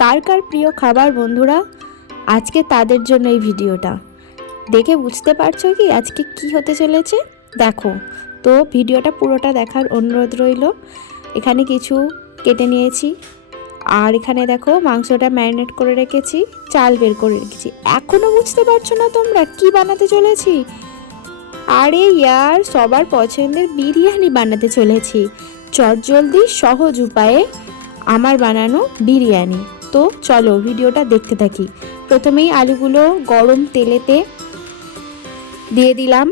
কার কার প্রিয় খাবার বন্ধুরা, আজকে তাদের জন্য এই ভিডিওটা। দেখে বুঝতে পারছো কি আজকে কি হতে চলেছে? দেখো, তো ভিডিওটা পুরোটা দেখার অনুরোধ রইল। এখানে কিছু কেটে নিয়েছি, আর এখানে দেখো মাংসটা ম্যারিনেট করে রেখেছি, চাল বের করে রেখেছি। এখনো বুঝতে পারছো না তোমরা কি বানাতে চলেছি? আরে ইয়ার, সবার পছন্দের বিরিয়ানি বানাতে চলেছি, চটজলদি সহজ উপায়ে আমার বানানো বিরিয়ানি। তো চলো ভিডিওটা দেখতে থাকি। প্রথমেই আলুগুলো গরম তেলেতে দিয়ে দিলাম,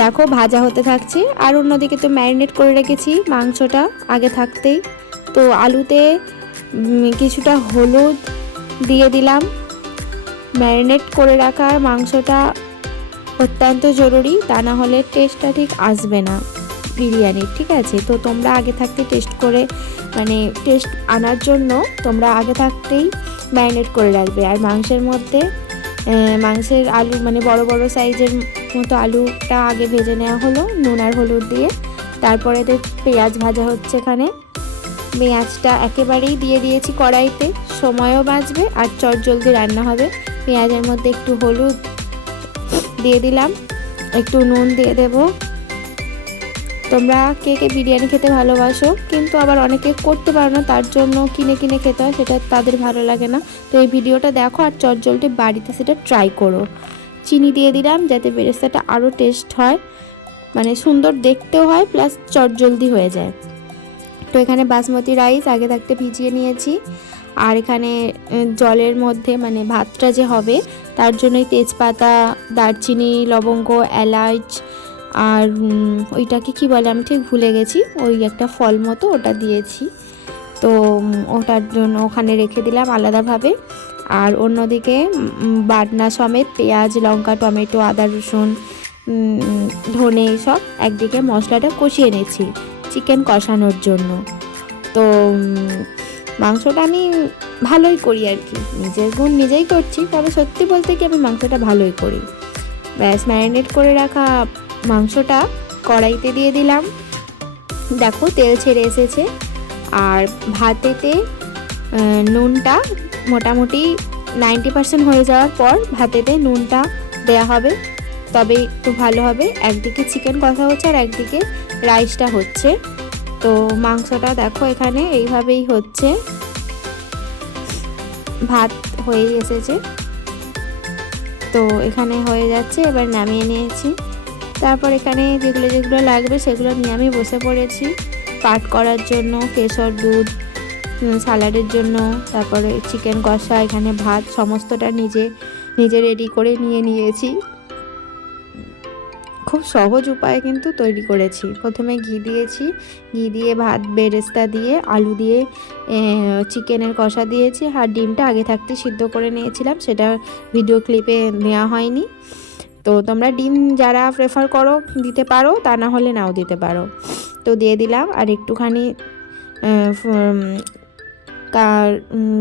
দেখো ভাজা হতে থাকছে। আর অন্যদিকে তো ম্যারিনেট করে রেখেছি মাংসটা আগে থাকতেই। তো আলুতে কিছুটা হলুদ দিয়ে দিলাম। ম্যারিনেট করে রাখা মাংসটা অত্যন্ত জরুরি, তা না হলে টেস্টটা ঠিক আসবে না বিরিয়ানির, ঠিক আছে? তো তোমরা আগে থাকতে টেস্ট করে, মানে টেস্ট আনার জন্য তোমরা আগে থাকতেই ম্যারিনেট করে রাখবে। আর মাংসের মধ্যে মাংসের আলু, মানে বড় বড় সাইজের মতো আলুটা আগে ভেজে নেওয়া হলো নুন আর হলুদ দিয়ে। তারপরে পেঁয়াজ ভাজা হচ্ছে। এখানে পেঁয়াজটা একেবারেই দিয়ে দিয়েছি কড়াইতে, সময়ও বাঁচবে আর চটজলদি রান্না হবে। পেঁয়াজের মধ্যে একটু হলুদ দিয়ে দিলাম, একটু নুন দিয়ে দেব। তোমরা কে কে বিরিয়ানি খেতে ভালোবাসো, কিন্তু আবার অনেকে করতে পারো না, তার জন্য কিনে কিনে খেতে হয়, সেটা তাদের ভালো লাগে না। তো এই ভিডিওটা দেখো আর চটজলদি বাড়িতে সেটা ট্রাই করো। চিনি দিয়ে দিলাম যাতে বেরেস্তাটা আরও টেস্ট হয়, মানে সুন্দর দেখতেও হয়, প্লাস চটজলদি হয়ে যায়। তো এখানে বাসমতি রাইস আগে থাকতে ভিজিয়ে নিয়েছি। আর এখানে জলের মধ্যে, মানে ভাতটা যে হবে তার জন্যই তেজপাতা, দারচিনি, লবঙ্গ, এলাচ আর ওইটাকে কি বলে আমি ঠিক ভুলে গেছি, ওই একটা ফল মতো ওটা দিয়েছি। তো ওটার জন্য ওখানে রেখে দিলাম আলাদাভাবে। আর অন্যদিকে বাটনা সমেত পেঁয়াজ, লঙ্কা, টমেটো, আদা, রসুন, ধনে সব একদিকে মশলাটা কষিয়ে নিয়েছি চিকেন কষানোর জন্য। তো মাংসটা আমি ভালোই করি আর কি, নিজের গুণ নিজেই করছি, তবে সত্যি বলতে কি আমি মাংসটা ভালোই করি। ব্যাস, ম্যারিনেট করে রাখা মাংসটা কড়াইতে দিয়ে দিলাম, দেখো তেল ছেড়ে এসেছে। আর ভাতেতে নুনটা মোটামুটি 90% হয়ে যাওয়ার পর ভাতেতে নুনটা দেয়া হবে, তবে একটু ভালো হবে। একদিকে চিকেন কষা হচ্ছে আর একদিকে রাইসটা হচ্ছে। তো মাংসটা দেখো এখানে এইভাবেই হচ্ছে, ভাত হয়ে এসেছে। তো এখানে হয়ে যাচ্ছে, এবার নামিয়ে নিয়েছি। তারপর এখানে যেগুলো যেগুলো লাগবে সেগুলো নিয়ে আমি বসে পড়েছি পাট করার জন্য, কেশর দুধ, সালাডের জন্য, তারপরে চিকেন কষা, এখানে ভাত, সমস্তটা নিজে নিজে রেডি করে নিয়ে নিয়েছি। খুব সহজ উপায়ে কিন্তু তৈরি করেছি। প্রথমে ঘি দিয়েছি, ঘি দিয়ে ভাত বেরেস্তা দিয়ে আলু দিয়ে চিকেনের কষা দিয়েছি। আর ডিমটা আগে থাকতে সিদ্ধ করে নিয়েছিলাম, সেটা ভিডিও ক্লিপে নেওয়া হয়নি। তো তোমরা ডিম যারা প্রেফার করো দিতে পারো, তা না হলে নাও দিতে পারো। তো দিয়ে দিলাম। আর একটুখানি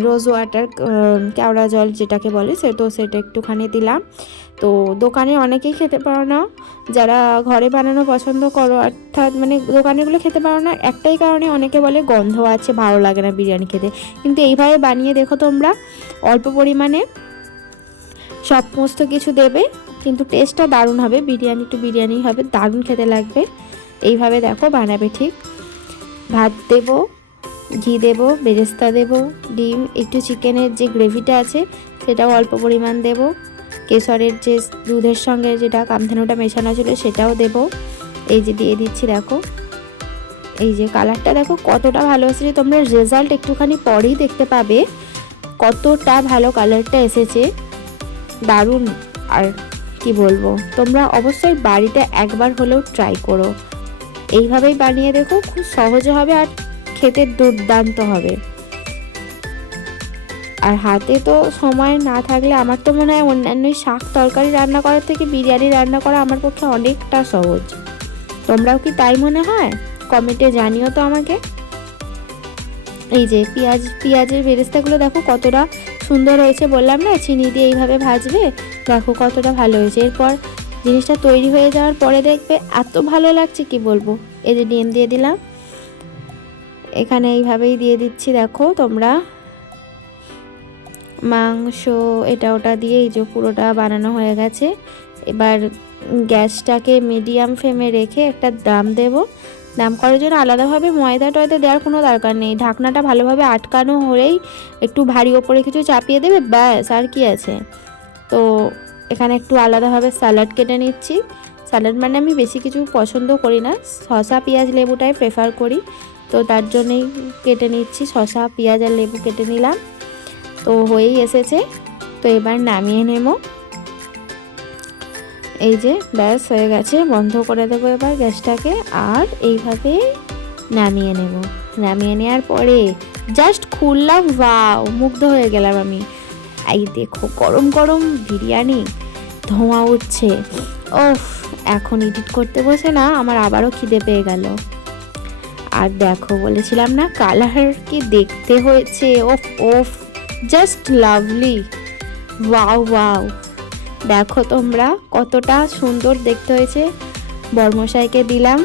রোজ ওয়াটার, কেওড়া জল যেটাকে বলে, সেটা একটুখানি দিলাম। তো দোকানে অনেকেই খেতে পারো না, যারা ঘরে বানানো পছন্দ করো, অর্থাৎ মানে দোকানেরগুলো খেতে পারো না একটাই কারণে, অনেকে বলে গন্ধ আছে, ভালো লাগে না বিরিয়ানি খেতে। কিন্তু এইভাবে বানিয়ে দেখো তোমরা, অল্প পরিমাণে সমস্ত কিছু দেবে, কিন্তু টেস্টটা দারুণ হবে, বিরিয়ানি টু বিরিয়ানি হবে, দারুণ খেতে লাগবে। এইভাবে দেখো বানাবে ঠিক। ভাত দেবো, ঘি দেবো, বেরেস্তা দেবো, ডিম, একটু চিকেনের যে গ্রেভিটা আছে সেটাও অল্প পরিমাণ দেবো, কেশরের যে দুধের সঙ্গে যেটা কামধেনুটা মেশানো ছিল সেটাও দেবো। এই যে দিয়ে দিচ্ছি, দেখো এই যে কালারটা দেখো কতটা ভালো এসেছে, তোমরা রেজাল্ট একটুখানি পরেই দেখতে পাবে কতটা ভালো কালারটা এসেছে, দারুণ। আর কি বলবো, তোমরা অবশ্যই বাড়িতে একবার হলেও ট্রাই করো, এইভাবেই বানিয়ে দেখো, খুব সহজে হবে আর খেতে দুর্দান্ত হবে। আর হাতে তো সময় না থাকলে আমার তো মনে হয় অন্যান্য শাক তরকারি রান্না করার থেকে বিরিয়ানি রান্না করা আমার পক্ষে অনেকটা সহজ। তোমরাও কি তাই মনে হয়? কমেন্টে জানিও তো আমাকে। এই যে পেঁয়াজের বেরেস্তাগুলো দেখো কতটা সুন্দর হয়েছে, বললাম না চিনি দিয়ে এইভাবে ভাজবে, দেখো কতটা ভালো হয়েছে। এরপর জিনিসটা তৈরি হয়ে যাওয়ার পরে দেখবে এত ভালো লাগছে কি বলবো। এই যে ডিম দিয়ে দিলাম, এখানে এইভাবেই দিয়ে দিচ্ছি, দেখো তোমরা। মাংস এটা ওটা দিয়ে এই যে পুরোটা বানানো হয়ে গেছে। এবার গ্যাসটাকে মিডিয়াম ফ্লেমে রেখে একটা দাম দেব। দাম করার জন্য আলাদাভাবে ময়দা টয়দা দেওয়ার কোনো দরকার নেই। ঢাকনাটা ভালোভাবে আটকানো হলেই একটু ভারী ওপরে কিছু চাপিয়ে দেবে, ব্যাস, আর কি আছে। তো এখানে একটু আলাদাভাবে স্যালাড কেটে নিচ্ছি। স্যালাড মানে আমি বেশি কিছু পছন্দ করি না, শসা পেঁয়াজ লেবুটাই প্রেফার করি, তো তার জন্যই কেটে নিচ্ছি। শসা পেঁয়াজ আর লেবু কেটে নিলাম। তো হয়েই এসেছে, তো এবার নামিয়ে নেব। এই যে ব্যাস হয়ে গেছে, বন্ধ করে দেবো এবার গ্যাসটাকে। আর এইভাবে নামিয়ে নেব। নামিয়ে নেওয়ার পরে জাস্ট খুললাম, ওয়াও, মুগ্ধ হয়ে গেলাম আমি। এই দেখো গরম গরম বিরিয়ানি, ধোঁয়া উঠছে। ওফ, এখন এডিট করতে বসে না আমার আবারও খিদে পেয়ে গেল। আর দেখো বলেছিলাম না কালার কি দেখতে হয়েছে, ওফ ওফ, জাস্ট লাভলি, ওয়াও ওয়াও। দেখো তোমরা কতটা সুন্দর দেখতে হয়েছে। বরমশাইকে দিলাম।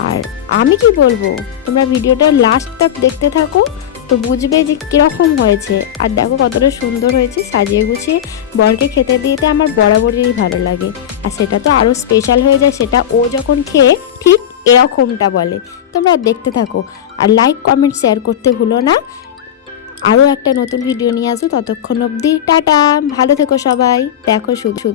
আর আমি কি বলবো, তোমরা ভিডিওটা লাস্ট তক দেখতে থাকো, তো বুঝবে যে কীরকম হয়েছে। আর দেখো কতটা সুন্দর হয়েছে, সাজিয়ে গুছিয়ে বরকে খেতে দিতে আমার বরাবরই ভালো লাগে। আর সেটা তো আরও স্পেশাল হয়ে যায়, সেটা ও যখন খেয়ে ঠিক এরকমটা বলে। তোমরা দেখতে থাকো আর লাইক কমেন্ট শেয়ার করতে ভুলো না। আরও একটা নতুন ভিডিও নিয়ে আসবো, ততক্ষণ অবধি টাটা, ভালো থেকো সবাই। দেখো শুধু